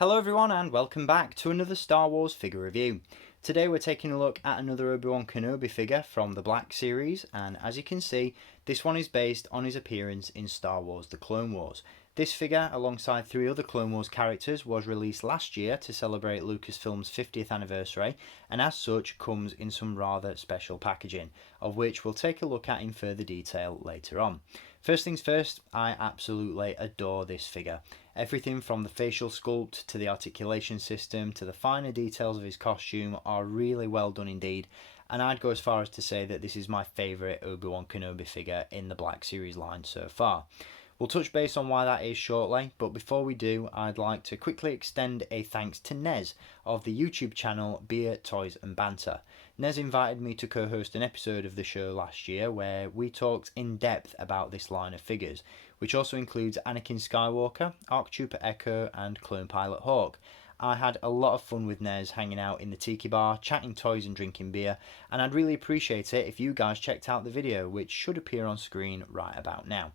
Hello everyone and welcome back to another Star Wars figure review. Today we're taking a look at another Obi-Wan Kenobi figure from the Black series, and as you can see, this one is based on his appearance in Star Wars The Clone Wars. This figure, alongside 3 other Clone Wars characters, was released last year to celebrate Lucasfilm's 50th anniversary, and as such comes in some rather special packaging, of which we'll take a look at in further detail later on. First things first, I absolutely adore this figure. Everything from the facial sculpt to the articulation system to the finer details of his costume are really well done indeed, and I'd go as far as to say that this is my favourite Obi-Wan Kenobi figure in the Black Series line so far. We'll touch base on why that is shortly, but before we do, I'd like to quickly extend a thanks to Nez of the YouTube channel Beer, Toys and Banter. Nez invited me to co-host an episode of the show last year where we talked in depth about this line of figures, which also includes Anakin Skywalker, ARC Trooper Echo and Clone Pilot Hawk. I had a lot of fun with Nez hanging out in the tiki bar, chatting toys and drinking beer, and I'd really appreciate it if you guys checked out the video, which should appear on screen right about now.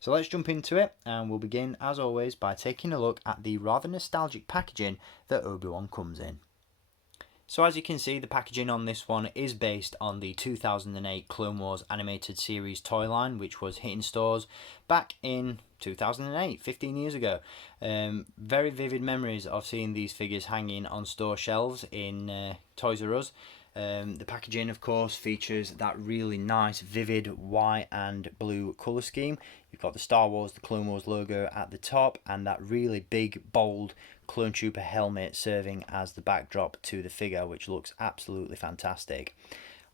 So let's jump into it, and we'll begin as always by taking a look at the rather nostalgic packaging that Obi-Wan comes in. So as you can see, the packaging on this one is based on the 2008 Clone Wars animated series toy line, which was hitting stores back in 2008, 15 years ago. Very vivid memories of seeing these figures hanging on store shelves in Toys R Us. The packaging, of course, features that really nice, vivid white and blue colour scheme. You've got the Star Wars, the Clone Wars logo at the top, and that really big, bold Clone Trooper helmet serving as the backdrop to the figure, which looks absolutely fantastic.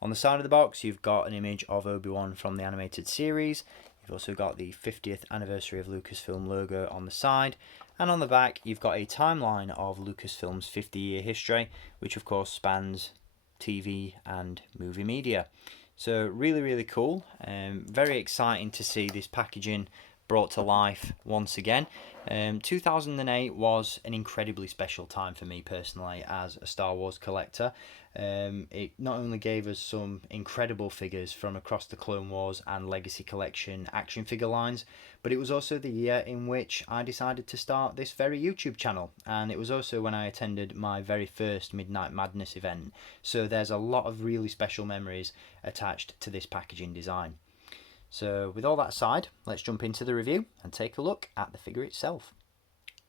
On the side of the box, you've got an image of Obi-Wan from the animated series. You've also got the 50th anniversary of Lucasfilm logo on the side. And on the back, you've got a timeline of Lucasfilm's 50-year history, which of course spans TV and movie media. So really cool. Very exciting to see this packaging brought to life once again. 2008 was an incredibly special time for me personally as a Star Wars collector. It not only gave us some incredible figures from across the Clone Wars and Legacy Collection action figure lines, but it was also the year in which I decided to start this very YouTube channel, and it was also when I attended my very first Midnight Madness event, so there's a lot of really special memories attached to this packaging design. So with all that aside, let's jump into the review and take a look at the figure itself.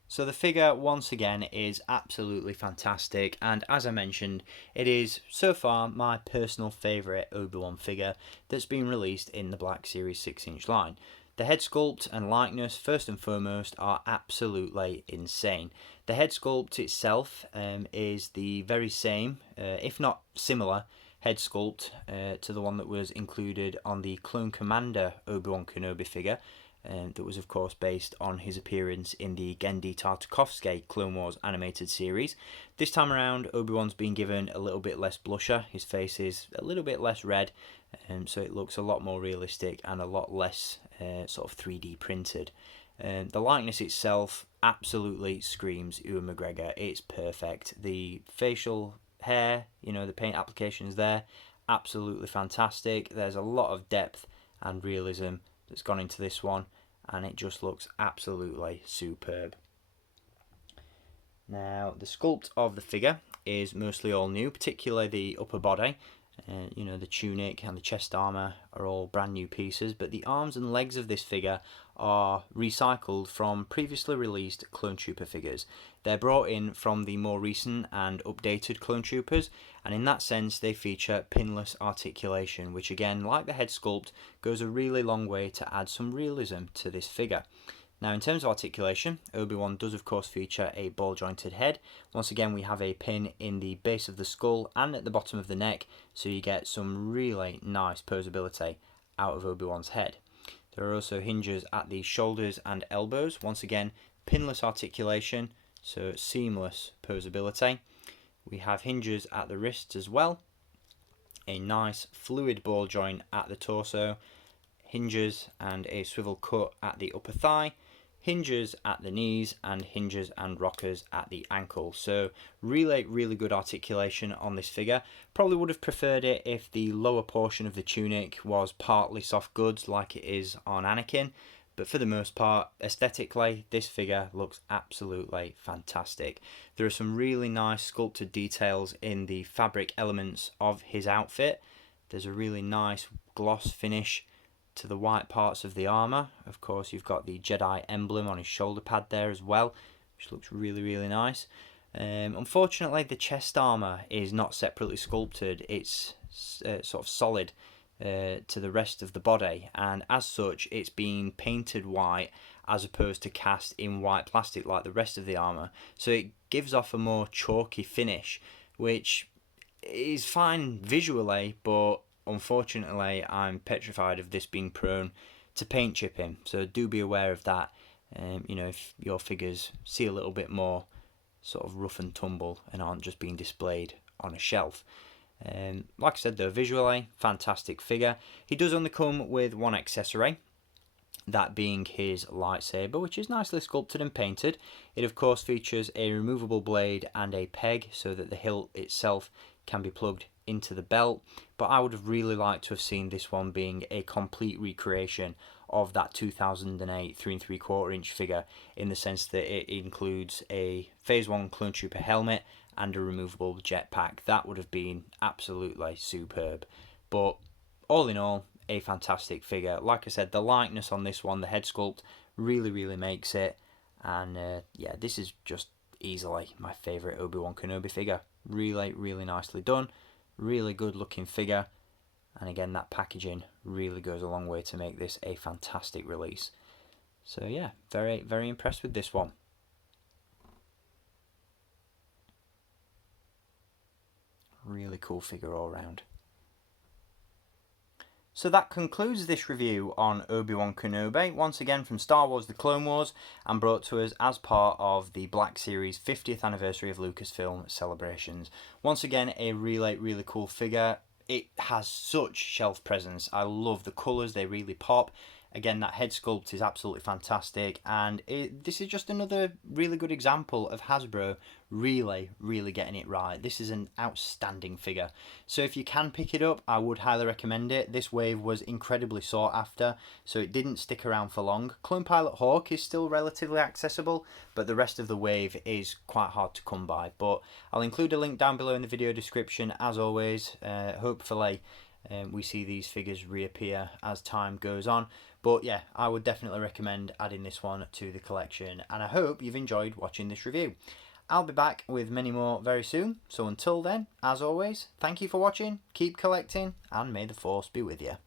So the figure once again is absolutely fantastic, and as I mentioned, it is so far my personal favourite Obi-Wan figure that's been released in the Black Series 6-inch line. The head sculpt and likeness, first and foremost, are absolutely insane. The head sculpt itself is the very same, if not similar, head sculpt to the one that was included on the Clone Commander Obi-Wan Kenobi figure, that was of course based on his appearance in the Genndy Tartakovsky Clone Wars animated series. This time around, Obi-Wan's been given a little bit less blusher, his face is a little bit less red, so it looks a lot more realistic and a lot less sort of 3D printed. The likeness itself absolutely screams Ewan McGregor. It's perfect. The facial hair, the paint applications there, absolutely fantastic. There's a lot of depth and realism that's gone into this one, and it just looks absolutely superb. Now, the sculpt of the figure is mostly all new, particularly the upper body. The tunic and the chest armour are all brand new pieces, but the arms and legs of this figure are recycled from previously released Clone Trooper figures. They're brought in from the more recent and updated Clone Troopers, and in that sense they feature pinless articulation, which again, like the head sculpt, goes a really long way to add some realism to this figure. Now, in terms of articulation, Obi-Wan does of course feature a ball jointed head. Once again, we have a pin in the base of the skull and at the bottom of the neck, so you get some really nice posability out of Obi-Wan's head. There are also hinges at the shoulders and elbows. Once again, pinless articulation, so seamless posability. We have hinges at the wrists as well. A nice fluid ball joint at the torso. Hinges and a swivel cut at the upper thigh. Hinges at the knees, and hinges and rockers at the ankle. So really good articulation on this figure. Probably would have preferred it if the lower portion of the tunic was partly soft goods like it is on Anakin, But for the most part, aesthetically, this figure looks absolutely fantastic. There are some really nice sculpted details in the fabric elements of his outfit. There's a really nice gloss finish to the white parts of the armour. Of course, you've got the Jedi emblem on his shoulder pad there as well, which looks really, really nice. Unfortunately, the chest armour is not separately sculpted. It's sort of solid to the rest of the body, and as such it's been painted white as opposed to cast in white plastic like the rest of the armour, so it gives off a more chalky finish, which is fine visually, but unfortunately I'm petrified of this being prone to paint chipping, so do be aware of that. If your figures see a little bit more sort of rough and tumble and aren't just being displayed on a shelf. Like I said though, visually, fantastic figure. He does only come with one accessory, that being his lightsaber, which is nicely sculpted and painted. It of course features a removable blade and a peg so that the hilt itself can be plugged into the belt, but I would have really liked to have seen this one being a complete recreation of that 2008 3 3/4 inch figure, in the sense that it includes a Phase 1 Clone Trooper helmet and a removable jetpack. That would have been absolutely superb. But all in all, a fantastic figure. Like I said, the likeness on this one, the head sculpt, really, really makes it. And yeah, this is just easily my favourite Obi-Wan Kenobi figure. Really, really nicely done. Really good looking figure. And again, that packaging really goes a long way to make this a fantastic release. So yeah, very, very impressed with this one. Really cool figure all round. So that concludes this review on Obi-Wan Kenobi, once again from Star Wars The Clone Wars, and brought to us as part of the Black Series 50th anniversary of Lucasfilm celebrations. Once again, a really, really cool figure. It has such shelf presence. I love the colours, they really pop. Again, that head sculpt is absolutely fantastic, and this is just another really good example of Hasbro really, really getting it right. This is an outstanding figure. So if you can pick it up, I would highly recommend it. This wave was incredibly sought after, so it didn't stick around for long. Clone Pilot Hawk is still relatively accessible, but the rest of the wave is quite hard to come by. But I'll include a link down below in the video description, as always. Hopefully we see these figures reappear as time goes on. But yeah, I would definitely recommend adding this one to the collection, and I hope you've enjoyed watching this review. I'll be back with many more very soon, so until then, as always, thank you for watching, keep collecting, and may the Force be with you.